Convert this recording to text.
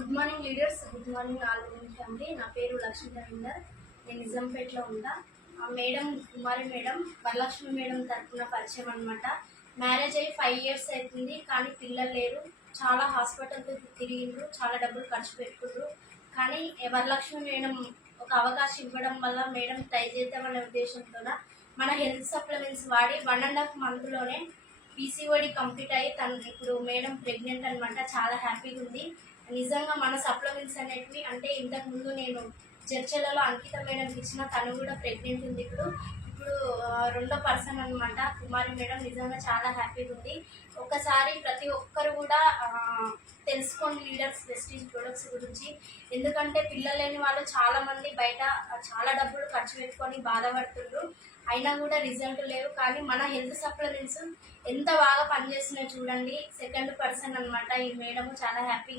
Good morning leaders, good morning all family. నా పేరు లక్ష్మీ రవీందర్. నేను నిజాంపేటలో ఉంటా. ఆ మేడం కుమారి మేడం వరలక్ష్మి మేడం తరఫున పరిచయం అనమాట. మ్యారేజ్ అయ్యి 5 years అవుతుంది, కానీ పిల్లలు లేరు. చాలా హాస్పిటల్కి తిరిగిండ్రు, చాలా డబ్బులు ఖర్చు పెట్టుకుండ్రు. కానీ వరలక్ష్మి మేడం ఒక అవకాశం ఇవ్వడం వల్ల మేడం ట్రై చేద్దామనే ఉద్దేశంతో మన హెల్త్ సప్లిమెంట్స్ వాడి 1.5 monthలోనే పీసీఓడి కంప్లీట్ అయ్యి తను ఇప్పుడు మేడం ప్రెగ్నెంట్ అనమాట. చాలా హ్యాపీగా ఉంది. నిజంగా మన సప్లిమెంట్స్ అనేటివి అంటే ఇంతకుముందు నేను చర్చలలో అంకిత మేడంకి ఇచ్చిన, తను కూడా ప్రెగ్నెంట్ ఉంది. ఇప్పుడు రెండో పర్సన్ అనమాట కుమారి మేడం. నిజంగా చాలా హ్యాపీగా ఉంది. ఒకసారి ప్రతి ఒక్కరు కూడా తెలుసుకోండి లీడర్స్ ప్రెస్టీజ్ ప్రొడక్ట్స్ గురించి. ఎందుకంటే పిల్లలు లేని వాళ్ళు చాలామంది బయట చాలా డబ్బులు ఖర్చు పెట్టుకొని బాధపడుతున్నారు, అయినా కూడా రిజల్ట్ లేవు. కానీ మన హెల్త్ సప్లిమెంట్స్ ఎంత బాగా పనిచేస్తున్నాయో చూడండి. సెకండ్ పర్సన్ అనమాట ఈ మేడం. చాలా హ్యాపీ.